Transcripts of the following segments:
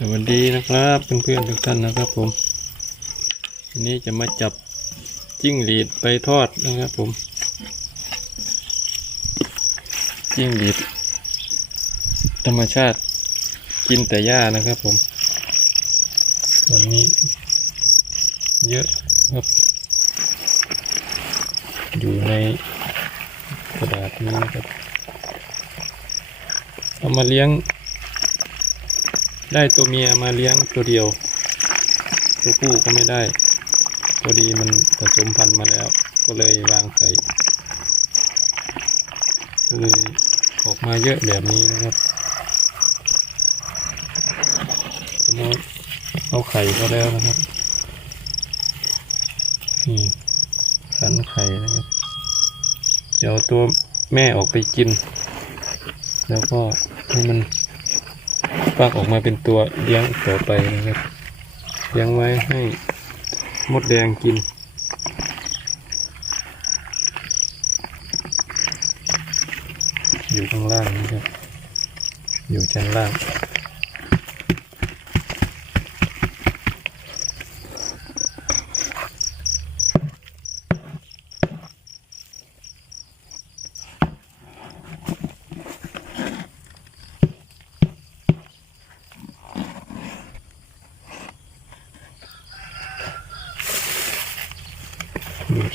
สวัสดีนะครับเพื่อนๆทุกท่านนะครับผมวันนี้จะมาจับจิ้งหรีดไปทอดนะครับผม จิ้งหรีด ธรรมชาติกินแต่หญ้านะครับผมวันนี้ เยอะครับ อยู่ในกระดาษนี้นะครับเอามาเลี้ยง ได้ตัวเมียมาเลี้ยงตัวเดียว ตัวผู้ก็ไม่ได้พอดีมันผสมพันธุ์มาแล้ว ก็เลยวางไข่ก็เลยออกมาเยอะแบบนี้นะครับผมเอาเอาไข่ก็แล้วนะครับนี่ขันไข่นะครับเดี๋ยวเอาตัวแม่ออกไปกิน แล้วก็ให้มัน ฟักออกมาเป็นตัวเลี้ยงต่อไปนะครับเลี้ยงไว้ให้มดแดงกิน อยู่ข้างล่างนะครับ อยู่ชั้นล่าง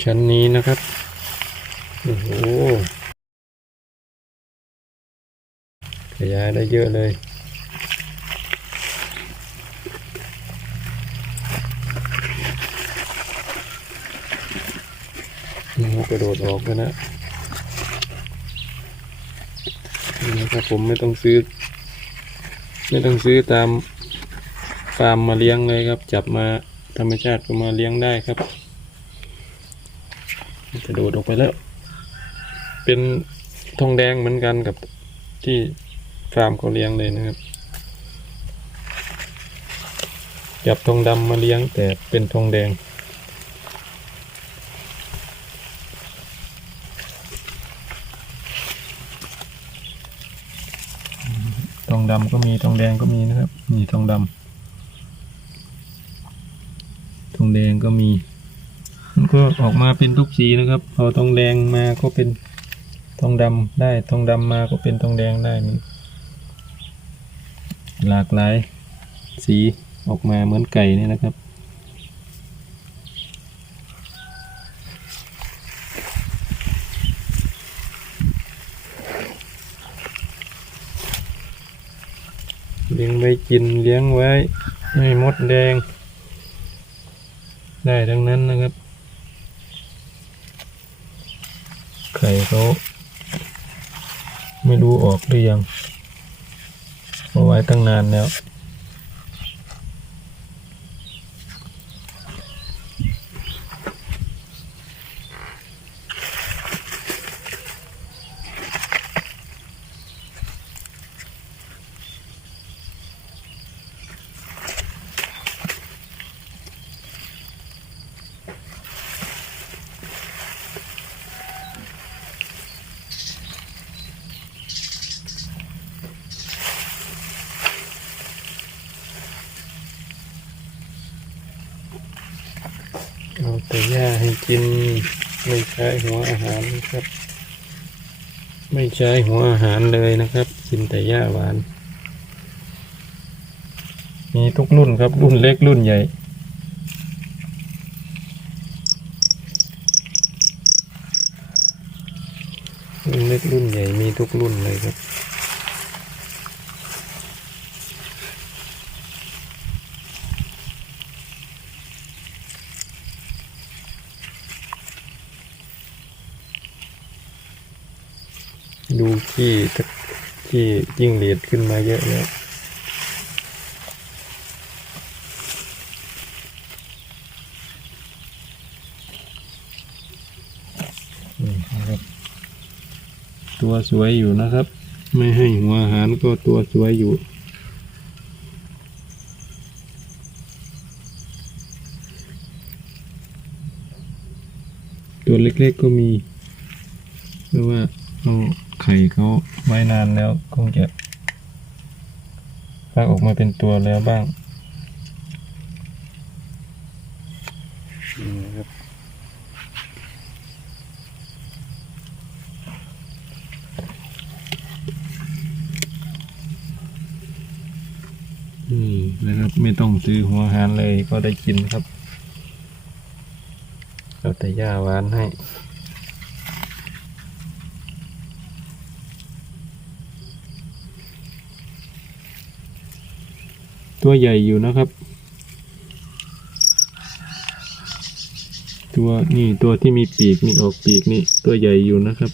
ชั้นนี้นะครับ โอ้โห ขยายได้เยอะเลยนี่กระโดดออกกันนะนี่นะครับผมไม่ต้องซื้อ ไม่ต้องซื้อตามฟาร์มมาเลี้ยงเลยครับ จับมาธรรมชาติก็มาเลี้ยงได้ครับ กระโดดออกไปแล้ว เป็นทองแดงเหมือนกันกับที่ฟาร์มเขาเลี้ยงเลยนะครับ จับทองดำมาเลี้ยงแต่เป็นทองแดง ทองดำก็มีทองแดงก็มีนะครับ มีทองดำทองแดงก็มี มันก็ออกมาเป็นทุกสีนะครับเอาทองแดงมาก็เป็นทองดำได้ทองดำมาก็เป็นทองแดงได้มันหลากหลายสีออกมาเหมือนไก่นี่นะครับเลี้ยงไว้กินเลี้ยงไว้ให้มดแดง ได้ทั้งนั้นนะครับ ไข่เขาไม่รู้ออกหรือยังเอาไว้ตั้งนานแล้ว แต่หญ้าให้กิน ไม่ใช้หัวอาหารนะครับ ไม่ใช้หัวอาหารเลยนะครับ กินแต่หญ้าหวาน มีทุกรุ่นครับรุ่นเล็กรุ่นใหญ่รุ่นเล็กรุ่นใหญ่มีทุกรุ่นเลยครับ ดู ขี้ขี้ยิ่งเหรียดขึ้นมาเยอะแล้วนี่นะครับตัวสวยอยู่นะครับ ไม่ให้หัวอาหารก็ตัวสวยอยู่ตัวเล็กๆก็มีเพราะว่าเอา ไข่เขาไว้นานแล้วคงจะฟักออกมาเป็นตัวแล้วบ้างนี่นะครับอืมนะครับไม่ต้องซื้อหัวอาหารเลยก็ได้กินครับเอาแต่หญ้าหวานให้ ตัวใหญ่อยู่นะครับ ตัวนี่ตัวที่มีปีกนี่ออกปีกนี่ตัวใหญ่อยู่นะครับ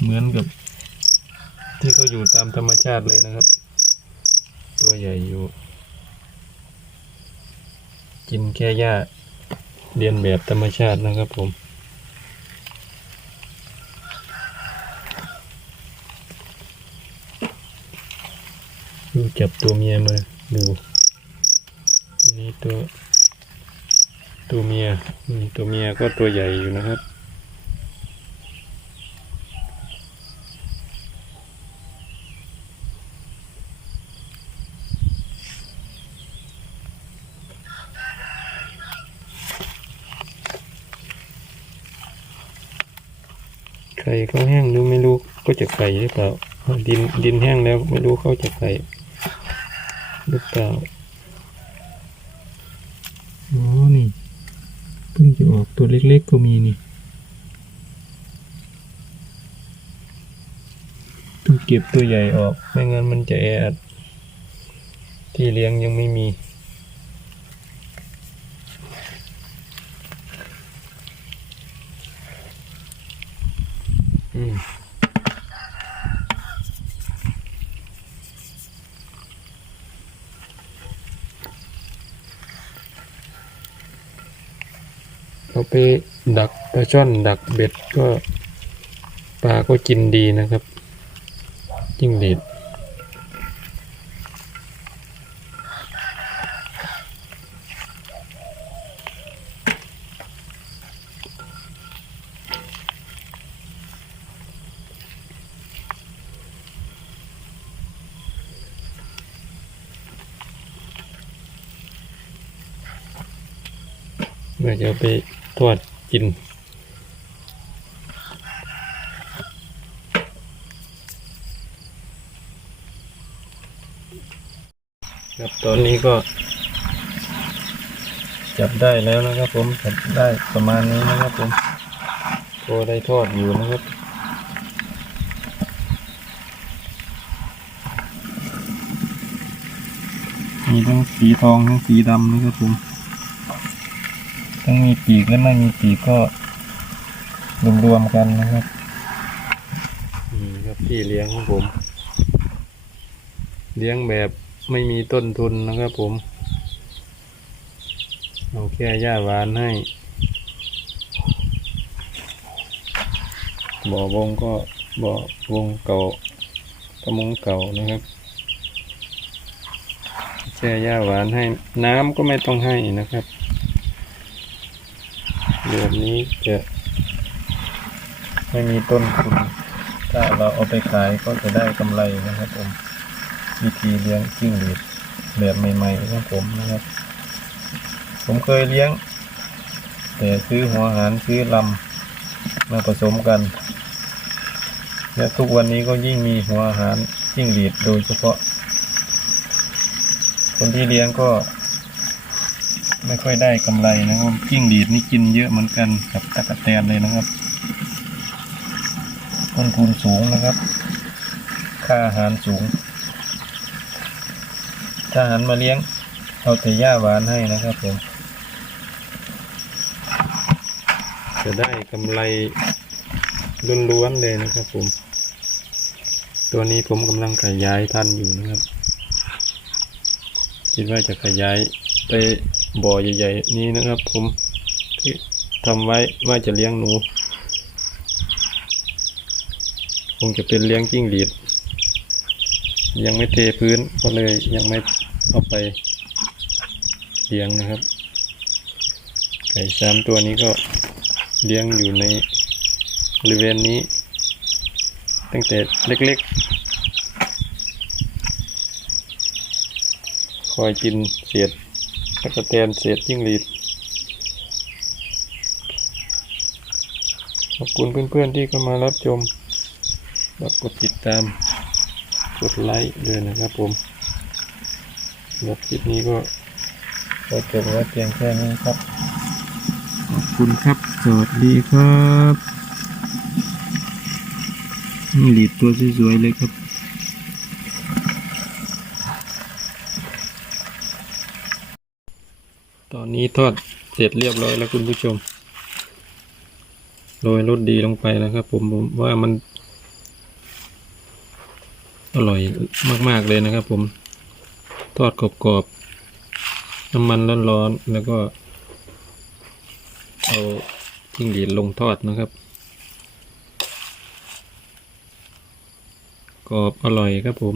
เหมือนกับ ที่เขาอยู่ตามธรรมชาติเลยนะครับ ตัวใหญ่อยู่ กินแค่หญ้าเรียนแบบธรรมชาตินะครับผม จับตัวเมียมาดูนี่ตัวตัวเมียนี่ตัวเมียก็ตัวใหญ่อยู่นะครับ ไข่เขาแห้งหรือไม่รู้ก็จะไข่หรือเปล่าดินดินแห้งแล้วไม่รู้เขาจะไข่ หรือเปล่าโอ้นี่เพิ่งจะออกตัวเล็กๆก็มีนี่ต้องเก็บตัวใหญ่ออก ไม่งั้นมันจะแออัดที่เลี้ยงยังไม่มีอืม เขาไปดักปลาช่อนดักเบ็ดก็ปลาก็กินดีนะครับจิ้งหรีด เมื่อจะไปทอดกินครับตอนนี้ก็จับได้แล้วนะครับ ผมจับได้ประมาณนี้นะครับ ผมโตได้ทอดอยู่นะครับมีทั้งสีทองทั้งสีดำนะครับผม ทั้งมีปีกและไม่มีปีกก็รวมๆกันนะครับนี่ครับที่เลี้ยงของผม เลี้ยงแบบไม่มีต้นทุนนะครับผมเอาแค่หญ้าหวานให้บ่อวงก็บ่อวงเก่ากระมงเก่านะครับแช่หญ้าหวานให้น้ำก็ไม่ต้องให้นะครับ แบบนี้จะไม่มีต้นทุนถ้าเราเอาไปขายก็จะได้กำไรนะครับผม วิธีเลี้ยงจิ้งหรีดแบบใหม่ๆของผมนะครับ ผมเคยเลี้ยง แต่ซื้อหัวอาหารซื้อลำมาผสมกัน และทุกวันนี้ก็ยิ่งมีหัวอาหารจิ้งหรีดโดยเฉพาะ คนที่เลี้ยงก็ ไม่ค่อยได้กำไรนะครับจิ้งหรีดนี่กินเยอะเหมือนกันกับตะกะแตนเลยนะครับต้นทุนสูงนะครับ ค่าอาหารสูง ถ้าหันมาเลี้ยง เอาแต่หญ้าหวานให้นะครับผมจะได้กำไรล้วนๆเลยนะครับผม ตัวนี้ผมกำลังขยายพันธุ์อยู่นะครับ คิดว่าจะขยายไป บ่อใหญ่ๆนี้นะครับ ผมที่ทำไว้ว่าจะเลี้ยงหนู คงจะเป็นเลี้ยงกิ้งหรีด ยังไม่เทพื้นก็เลยยังไม่เอาไปเลี้ยงนะครับ ไก่สามตัวนี้ก็เลี้ยงอยู่ในบริเวณนี้ ตั้งแต่เล็กๆ คอยกินเศษ ตะกะแตนเศษจิ้งหรีด ขอบคุณเพื่อนๆที่เข้ามารับชมแล้วกดติดตาม กดไลค์ด้วยนะครับผมสำหรับคลิปนี้ก็ขอจบไว้เพียงแค่นี้ครับ ขอบคุณครับ สวัสดีครับ นี่หลีดตัวสวยๆเลยครับ อนนี้ทอดเสร็จเรียบร้อยแล้วคุณผู้ชม โรยรสดีลงไปนะครับ ผมผมว่ามัน อร่อยมาก ๆ เลยนะครับ ผม ทอดกรอบๆน้ำมันร้อนๆแล้วก็ เอาจิ้งหรีดลงทอดนะครับกรอบอร่อยครับผม